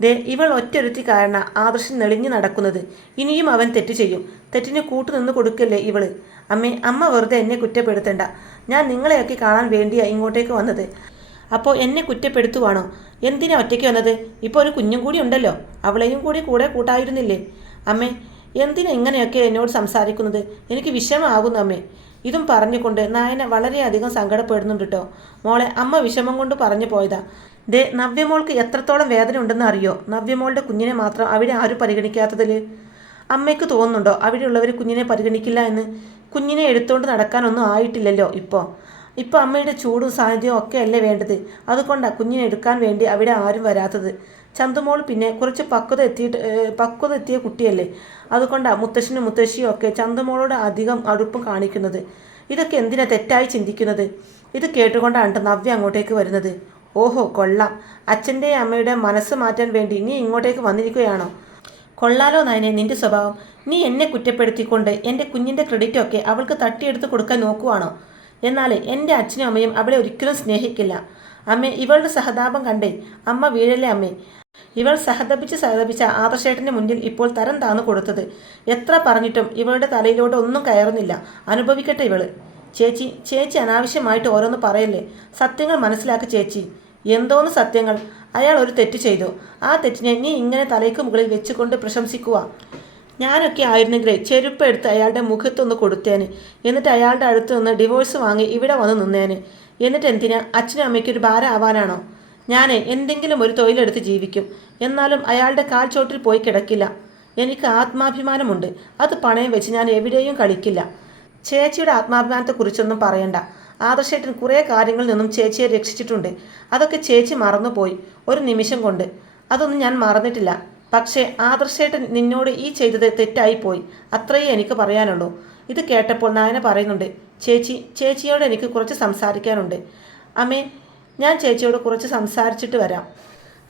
ദേ ഇവൾ ഒറ്റൊരുത്തി കാരണ ആദർശൻ നെളിഞ്ഞു നടക്കുന്നത്. ഇനിയും അവൻ തെറ്റ് ചെയ്യും. തെറ്റിന് കൂട്ടുനിന്ന് കൊടുക്കല്ലേ ഇവൾ? അമ്മേ അമ്മ വെറുതെ എന്നെ കുറ്റപ്പെടുത്തണ്ട. ഞാൻ നിങ്ങളെയൊക്കെ കാണാൻ വേണ്ടിയാണ് ഇങ്ങോട്ടേക്ക് വന്നത്. അപ്പോൾ എന്നെ കുറ്റപ്പെടുത്തുവാണോ? എന്തിനാ ഒറ്റയ്ക്ക് വന്നത്? ഇപ്പോൾ ഒരു കുഞ്ഞും കൂടി ഉണ്ടല്ലോ. അവളെയും കൂടി കൂടെ കൂട്ടായിരുന്നില്ലേ? അമ്മേ എന്തിനാ ഇങ്ങനെയൊക്കെ എന്നോട് സംസാരിക്കുന്നത്? എനിക്ക് വിഷമമാകുന്നു അമ്മേ. ഇതും പറഞ്ഞുകൊണ്ട് നായന വളരെയധികം സങ്കടപ്പെടുന്നുണ്ട് കേട്ടോ. മോളെ അമ്മ വിഷമം കൊണ്ട് പറഞ്ഞു പോയതാ. ദേ നവ്യമോൾക്ക് എത്രത്തോളം വേദന ഉണ്ടെന്ന് അറിയോ? നവ്യമോളുടെ കുഞ്ഞിനെ മാത്രം അവിടെ ആരും പരിഗണിക്കാത്തതിൽ. അമ്മയ്ക്ക് തോന്നുന്നുണ്ടോ അവിടെയുള്ളവർ കുഞ്ഞിനെ പരിഗണിക്കില്ല എന്ന്? കുഞ്ഞിനെ എടുത്തുകൊണ്ട് നടക്കാനൊന്നും ആയിട്ടില്ലല്ലോ ഇപ്പോൾ ഇപ്പോൾ അമ്മയുടെ ചൂടും സാന്നിധ്യവും ഒക്കെ അല്ലേ വേണ്ടത്? അതുകൊണ്ടാണ് കുഞ്ഞിനെ എടുക്കാൻ വേണ്ടി അവിടെ ആരും വരാത്തത്. ചന്തുമോൾ പിന്നെ കുറച്ച് പക്വത എത്തിയിട്ട് പക്വത എത്തിയ കുട്ടിയല്ലേ? അതുകൊണ്ടാണ് മുത്തശ്ശനും മുത്തശ്ശിയും ഒക്കെ ചന്തുമോളോട് അധികം അടുപ്പം കാണിക്കുന്നത്. ഇതൊക്കെ എന്തിനാ തെറ്റായി ചിന്തിക്കുന്നത്? ഇത് കേട്ടുകൊണ്ടാണ് നവ്യ അങ്ങോട്ടേക്ക് വരുന്നത്. ഓഹോ കൊള്ളാം. അച്ഛന്റെ അമ്മയുടെ മനസ്സ് മാറ്റാൻ വേണ്ടി നീ ഇങ്ങോട്ടേക്ക് വന്നിരിക്കുകയാണോ? കൊള്ളാലോ നയനെ നിന്റെ സ്വഭാവം. നീ എന്നെ കുറ്റപ്പെടുത്തിക്കൊണ്ട് എന്റെ കുഞ്ഞിന്റെ ക്രെഡിറ്റ് ഒക്കെ അവൾക്ക് തട്ടിയെടുത്ത് കൊടുക്കാൻ നോക്കുവാണോ? എന്നാൽ എന്റെ അച്ഛനും അമ്മയും അവളെ ഒരിക്കലും സ്നേഹിക്കില്ല. അമ്മേ ഇവളുടെ സഹതാപം കണ്ടേ. അമ്മ വീഴല്ലേ അമ്മേ? ഇവൾ സഹതപിച്ച് സഹതപിച്ച ആദർശേട്ടന്റെ മുന്നിൽ ഇപ്പോൾ തരം താന്നു കൊടുത്തത്. എത്ര പറഞ്ഞിട്ടും ഇവളുടെ തലയിലോട്ട് ഒന്നും കയറുന്നില്ല. അനുഭവിക്കട്ടെ ഇവൾ. ചേച്ചി ചേച്ചി അനാവശ്യമായിട്ട് ഓരോന്ന് പറയല്ലേ? സത്യങ്ങൾ മനസ്സിലാക്കി ചേച്ചി. എന്തോന്ന് സത്യങ്ങൾ? അയാൾ ഒരു തെറ്റ് ചെയ്തു. ആ തെറ്റിനെ നീ ഇങ്ങനെ തലയ്ക്ക് മുകളിൽ വെച്ചുകൊണ്ട് പ്രശംസിക്കുക ഞാനൊക്കെ ആയിരുന്നെങ്കിലേ ചെരുപ്പ് എടുത്ത് അയാളുടെ മുഖത്തൊന്ന് കൊടുത്തേന്. എന്നിട്ട് അയാളുടെ അടുത്ത് നിന്ന് ഡിവോഴ്സ് വാങ്ങി ഇവിടെ വന്ന് നിന്നേന്. എന്നിട്ട് എന്തിനാ? അച്ഛനും അമ്മയ്ക്കൊരു ഭാരം ആവാനാണോ? ഞാൻ എന്തെങ്കിലും ഒരു തൊഴിലെടുത്ത് ജീവിക്കും. എന്നാലും അയാളുടെ കാൽ ചോട്ടിൽ പോയി കിടക്കില്ല. എനിക്ക് ആത്മാഭിമാനമുണ്ട്. അത് പണയം വെച്ച് ഞാൻ എവിടെയും കളിക്കില്ല. ചേച്ചിയുടെ ആത്മാഭിമാനത്തെക്കുറിച്ചൊന്നും പറയണ്ട. ആദർശേട്ടൻ കുറേ കാര്യങ്ങളിൽ നിന്നും ചേച്ചിയെ രക്ഷിച്ചിട്ടുണ്ട്. അതൊക്കെ ചേച്ചി മറന്നുപോയി ഒരു നിമിഷം കൊണ്ട്. അതൊന്നും ഞാൻ മറന്നിട്ടില്ല. പക്ഷേ ആദർശേട്ടൻ നിന്നോട് ഈ ചെയ്തത് തെറ്റായിപ്പോയി. അത്രയേ എനിക്ക് പറയാനുള്ളൂ. ഇത് കേട്ടപ്പോൾ നായന പറയുന്നുണ്ട് ചേച്ചി ചേച്ചിയോട് എനിക്ക് കുറച്ച് സംസാരിക്കാനുണ്ട്. അമ്മേ ഞാൻ ചേച്ചിയോട് കുറച്ച് സംസാരിച്ചിട്ട് വരാം.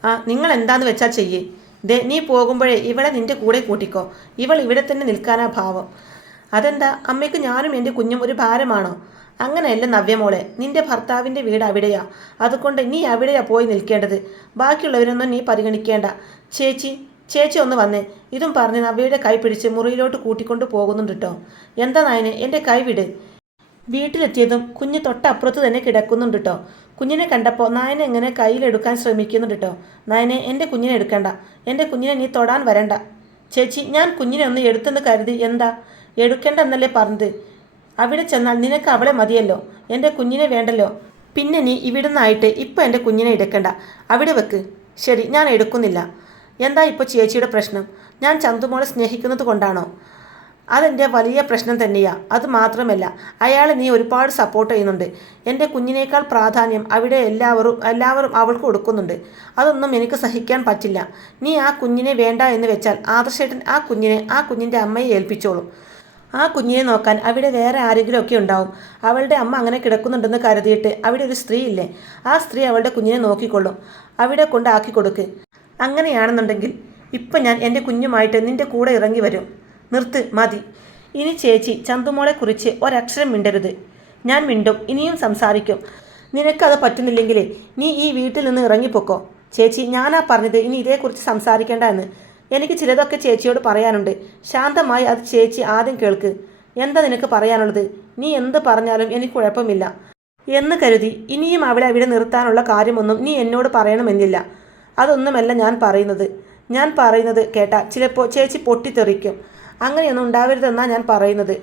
ആ നിങ്ങൾ എന്താന്ന് വെച്ചാൽ ചെയ്യേ. ദേ നീ പോകുമ്പോഴേ ഇവളെ നിന്റെ കൂടെ കൂട്ടിക്കോ. ഇവൾ ഇവിടെ തന്നെ നിൽക്കാനാ ഭാവം. അതെന്താ? അമ്മയ്ക്ക് ഞാനും എന്റെ കുഞ്ഞും ഒരു ഭാരമാണോ? അങ്ങനെയല്ല നവ്യമോളെ നിന്റെ ഭർത്താവിന്റെ വീട് അവിടെയാ. അതുകൊണ്ട് നീ അവിടെയാ പോയി നിൽക്കേണ്ടത്. ബാക്കിയുള്ളവരൊന്നും നീ പരിഗണിക്കേണ്ട. ചേച്ചി ചേച്ചി ഒന്ന് വന്നേ. ഇതും പറഞ്ഞ് നവ്യയുടെ കൈ പിടിച്ച് മുറിയിലോട്ട് കൂട്ടിക്കൊണ്ട് പോകുന്നുണ്ട് കേട്ടോ എന്താ നായനെ എന്റെ കൈ വിട്. വീട്ടിലെത്തിയതും കുഞ്ഞ് തൊട്ടപ്പുറത്ത് തന്നെ കിടക്കുന്നുണ്ട് കേട്ടോ കുഞ്ഞിനെ കണ്ടപ്പോൾ നായനെ എങ്ങനെ കയ്യിലെടുക്കാൻ ശ്രമിക്കുന്നുണ്ട് കേട്ടോ നായനെ എന്റെ കുഞ്ഞിനെ എടുക്കണ്ട. എന്റെ കുഞ്ഞിനെ നീ തൊടാൻ വരണ്ട. ചേച്ചി ഞാൻ കുഞ്ഞിനെ ഒന്ന് എടുത്തെന്ന് കരുതി എന്താ? എടുക്കേണ്ടെന്നല്ലേ പറഞ്ഞത്? അവിടെ ചെന്നാൽ നിനക്ക് അവളെ മതിയല്ലോ. എന്റെ കുഞ്ഞിനെ വേണ്ടല്ലോ. പിന്നെ നീ ഇവിടുന്നായിട്ട് ഇപ്പം എന്റെ കുഞ്ഞിനെ എടുക്കണ്ട. അവിടെ വെക്ക്. ശരി ഞാൻ എടുക്കുന്നില്ല. എന്താ ഇപ്പോൾ ചേച്ചിയുടെ പ്രശ്നം? ഞാൻ ചന്തുമോളെ സ്നേഹിക്കുന്നത് കൊണ്ടാണോ? അതെന്റെ വലിയ പ്രശ്നം തന്നെയാ. അത് മാത്രമല്ല അയാൾ നീ ഒരുപാട് സപ്പോർട്ട് ചെയ്യുന്നുണ്ട്. എന്റെ കുഞ്ഞിനേക്കാൾ പ്രാധാന്യം അവിടെ എല്ലാവരും എല്ലാവരും അവൾക്ക് കൊടുക്കുന്നുണ്ട്. അതൊന്നും എനിക്ക് സഹിക്കാൻ പറ്റില്ല. നീ ആ കുഞ്ഞിനെ വേണ്ട എന്ന് വെച്ചാൽ ആദർശേട്ടൻ ആ കുഞ്ഞിനെ ആ കുഞ്ഞിന്റെ അമ്മയെ ഏൽപ്പിച്ചോളും. ആ കുഞ്ഞിനെ നോക്കാൻ അവിടെ വേറെ ആരെങ്കിലും ഒക്കെ ഉണ്ടാവും. അവളുടെ അമ്മ അങ്ങനെ കിടക്കുന്നുണ്ടെന്ന് കരുതിയിട്ട് അവിടെ ഒരു സ്ത്രീ ഇല്ലേ? ആ സ്ത്രീ അവളുടെ കുഞ്ഞിനെ നോക്കിക്കൊള്ളും. അവിടെ കൊണ്ടാക്കി കൊടുക്ക്. അങ്ങനെയാണെന്നുണ്ടെങ്കിൽ ഇപ്പം ഞാൻ എന്റെ കുഞ്ഞുമായിട്ട് നിന്റെ കൂടെ ഇറങ്ങി വരും. നിർത്ത് മതി. ഇനി ചേച്ചി ചന്തുമോളെക്കുറിച്ച് ഒരക്ഷരം മിണ്ടരുത്. ഞാൻ മിണ്ടും ഇനിയും സംസാരിക്കും. നിനക്കത് പറ്റുന്നില്ലെങ്കിൽ നീ ഈ വീട്ടിൽ നിന്ന് ഇറങ്ങിപ്പോക്കോ. ചേച്ചി ഞാനാ പറഞ്ഞത് ഇനി ഇതേക്കുറിച്ച് സംസാരിക്കേണ്ട എന്ന്. എനിക്ക് ചിലതൊക്കെ ചേച്ചിയോട് പറയാനുണ്ട്. ശാന്തമായി അത് ചേച്ചി ആദ്യം കേൾക്ക്. എന്താ നിനക്ക് പറയാനുള്ളത്? നീ എന്ത് പറഞ്ഞാലും എനിക്ക് കുഴപ്പമില്ല. എന്ന് കരുതി ഇനിയും അവളെ അവിടെ നിർത്താനുള്ള കാര്യമൊന്നും നീ എന്നോട് പറയണമെന്നില്ല. അതൊന്നുമല്ല ഞാൻ പറയുന്നത്. ഞാൻ പറയുന്നത് കേട്ടാ ചിലപ്പോൾ ചേച്ചി പൊട്ടിത്തെറിക്കും. അങ്ങനെയൊന്നും ഉണ്ടാവരുതെന്നാണ് ഞാൻ പറയുന്നത്.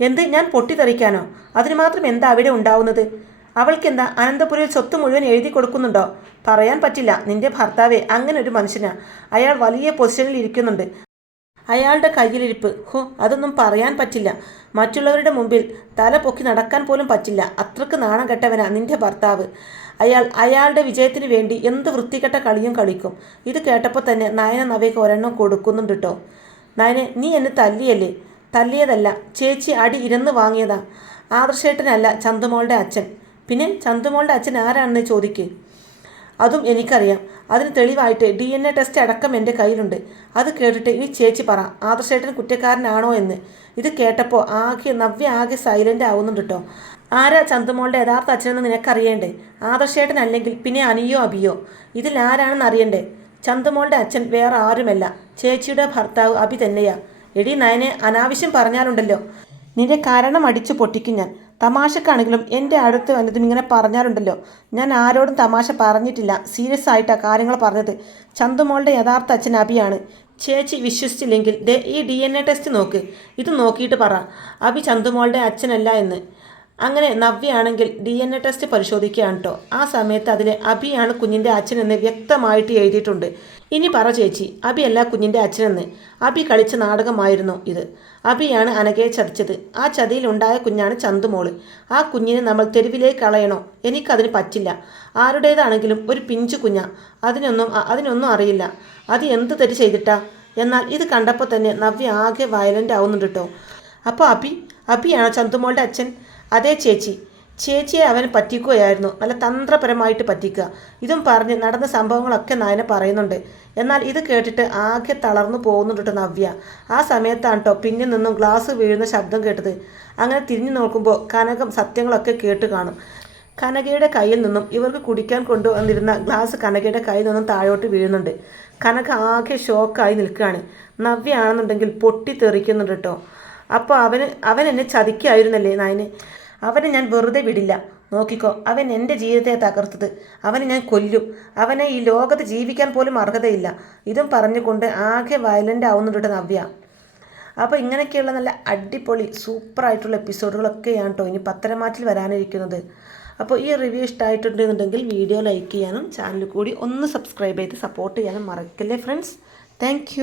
എന്ത്? ഞാൻ പൊട്ടിത്തെറിക്കാനോ? അതിന് മാത്രം എന്താ അവിടെ ഉണ്ടാവുന്നത്? അവൾക്കെന്താ? അനന്തപുരിയിൽ സ്വത്ത് മുഴുവൻ എഴുതി കൊടുക്കുന്നുണ്ടോ? പറയാൻ പറ്റില്ല. നിന്റെ ഭർത്താവേ അങ്ങനെ ഒരു മനുഷ്യനാ. അയാൾ വലിയ പൊസിഷനിൽ ഇരിക്കുന്നുണ്ട്. അയാളുടെ കയ്യിലിരിപ്പ്. ഹോ അതൊന്നും പറയാൻ പറ്റില്ല. മറ്റുള്ളവരുടെ മുമ്പിൽ തല പൊക്കി നടക്കാൻ പോലും പറ്റില്ല. അത്രയ്ക്ക് നാണം കെട്ടവനാ നിന്റെ ഭർത്താവ്. അയാൾ അയാളുടെ വിജയത്തിന് വേണ്ടി എന്ത് വൃത്തികെട്ട കളിയും കളിക്കും. ഇത് കേട്ടപ്പോൾ തന്നെ നയന നവയ്ക്ക് ഒരെണ്ണം കൊടുക്കുന്നുണ്ട് കേട്ടോ നയനെ നീ എന്നെ തല്ലിയല്ലേ? തല്ലിയതല്ല. ചേച്ചി അടി ഇരുന്ന് വാങ്ങിയതാ. ആദർശേട്ടനല്ല ചന്തുമോളുടെ അച്ഛൻ. പിന്നെ ചന്തുമോളുടെ അച്ഛൻ ആരാണെന്ന് ചോദിക്ക്. അതും എനിക്കറിയാം. അതിന് തെളിവായിട്ട് ഡി എൻ എ ടെസ്റ്റ് അടക്കം എന്റെ കയ്യിലുണ്ട്. അത് കേട്ടിട്ട് ഇനി ചേച്ചി പറ ആദർശേട്ടൻ കുറ്റക്കാരനാണോ എന്ന്. ഇത് കേട്ടപ്പോൾ ആകെ നവ്യ ആകെ സൈലന്റ് ആവുന്നുണ്ട് കേട്ടോ ആരാ ചന്തുമോളുടെ യഥാർത്ഥ അച്ഛനെന്ന് നിനക്കറിയേണ്ടേ? ആദർശേട്ടൻ അല്ലെങ്കിൽ പിന്നെ അനിയോ അബിയോ? ഇതിൽ ആരാണെന്ന് അറിയണ്ടേ? ചന്തുമോളുടെ അച്ഛൻ വേറെ ആരുമല്ല. ചേച്ചിയുടെ ഭർത്താവ് അഭി തന്നെയാ. എടി നയനെ അനാവശ്യം പറഞ്ഞാലുണ്ടല്ലോ. നിന്റെ കാരണം അടിച്ചു പൊട്ടിക്കും ഞാൻ. തമാശക്കാണെങ്കിലും എന്റെ അടുത്ത് വല്ലതും ഇങ്ങനെ പറഞ്ഞാലുണ്ടല്ലോ. ഞാൻ ആരോടും തമാശ പറഞ്ഞിട്ടില്ല. സീരിയസ് ആയിട്ടാണ് കാര്യങ്ങൾ പറഞ്ഞത്. ചന്തുമോളുടെ യഥാർത്ഥ അച്ഛൻ അഭിയാണ്. ചേച്ചി വിശ്വസിച്ചില്ലെങ്കിൽ ദേ ഈ ഡി എൻ എ ടെസ്റ്റ് നോക്ക്. ഇത് നോക്കിയിട്ട് പറ. അഭി ചന്തുമോളുടെ അച്ഛനല്ല എന്ന്. അങ്ങനെ നവ്യയാണെങ്കിൽ ഡി എൻ എ ടെസ്റ്റ് പരിശോധിക്കുകയാണ് കേട്ടോ ആ സമയത്ത് അതിൽ അബിയാണ് കുഞ്ഞിന്റെ അച്ഛനെന്ന് വ്യക്തമായിട്ട് എഴുതിയിട്ടുണ്ട്. ഇനി പറ ചേച്ചി അബിയല്ല കുഞ്ഞിന്റെ അച്ഛനെന്ന്. അബി കളിച്ച നാടകമായിരുന്നു ഇത്. അബിയാണ് അനകയെ ചതിച്ചത്. ആ ചതിയിലുണ്ടായ കുഞ്ഞാണ് ചന്തുമോൾ. ആ കുഞ്ഞിനെ നമ്മൾ തെരുവിലേക്ക് കളയണോ? എനിക്കതിന് പറ്റില്ല. ആരുടേതാണെങ്കിലും ഒരു പിഞ്ചു കുഞ്ഞ. അതിനൊന്നും അതിനൊന്നും അറിയില്ല. അത് എന്ത് തെറ്റ് ചെയ്തിട്ടാ? എന്നാൽ ഇത് കണ്ടപ്പോൾ തന്നെ നവ്യ ആകെ വയലന്റ് ആവുന്നുണ്ട് കേട്ടോ അപ്പോൾ അബി അബിയാണോ ചന്തുമോളുടെ അച്ഛൻ? അതേ ചേച്ചി. ചേച്ചിയെ അവൻ പറ്റിക്കുകയായിരുന്നു. നല്ല തന്ത്രപരമായിട്ട് പറ്റിക്കുക. ഇതും പറഞ്ഞ് നടന്ന സംഭവങ്ങളൊക്കെ നായന പറയുന്നുണ്ട്. എന്നാൽ ഇത് കേട്ടിട്ട് ആകെ തളർന്നു പോകുന്നുണ്ട് നവ്യ. ആ സമയത്താണ് കേട്ടോ പിന്നിൽ നിന്നും ഗ്ലാസ് വീഴുന്ന ശബ്ദം കേട്ടത്. അങ്ങനെ തിരിഞ്ഞു നോക്കുമ്പോൾ കനകം സത്യങ്ങളൊക്കെ കേട്ട് കാണും. കനകയുടെ കയ്യിൽ നിന്നും ഇവർക്ക് കുടിക്കാൻ കൊണ്ടുവന്നിരുന്ന ഗ്ലാസ് കനകയുടെ കയ്യിൽ നിന്നും താഴോട്ട് വീഴുന്നുണ്ട്. കനക ആകെ ഷോക്കായി നിൽക്കുകയാണ്. നവ്യ ആണെന്നുണ്ടെങ്കിൽ പൊട്ടിത്തെറിക്കുന്നുണ്ട് കേട്ടോ അപ്പോൾ അവന് അവൻ എന്നെ ചതിക്കായിരുന്നല്ലേ നായന്? അവനെ ഞാൻ വെറുതെ വിടില്ല. നോക്കിക്കോ അവൻ എന്റെ ജീവിതത്തെ തകർത്തത്. അവനെ ഞാൻ കൊല്ലും. അവനെ ഈ ലോകത്ത് ജീവിക്കാൻ പോലും അർഹതയില്ല. ഇതും പറഞ്ഞുകൊണ്ട് ആകെ വയലന്റ് ആവുന്നുണ്ട് നവ്യ. അപ്പോൾ ഇങ്ങനെയൊക്കെയുള്ള നല്ല അടിപൊളി സൂപ്പറായിട്ടുള്ള എപ്പിസോഡുകളൊക്കെയാണ് കേട്ടോ ഇനി പത്തരമാറ്റിൽ വരാനിരിക്കുന്നത്. അപ്പോൾ ഈ റിവ്യൂ ഇഷ്ടമായിട്ടുണ്ടെന്നുണ്ടെങ്കിൽ വീഡിയോ ലൈക്ക് ചെയ്യാനും ചാനൽ കൂടി ഒന്ന് സബ്സ്ക്രൈബ് ചെയ്ത് സപ്പോർട്ട് ചെയ്യാനും മറക്കല്ലേ ഫ്രണ്ട്സ് താങ്ക്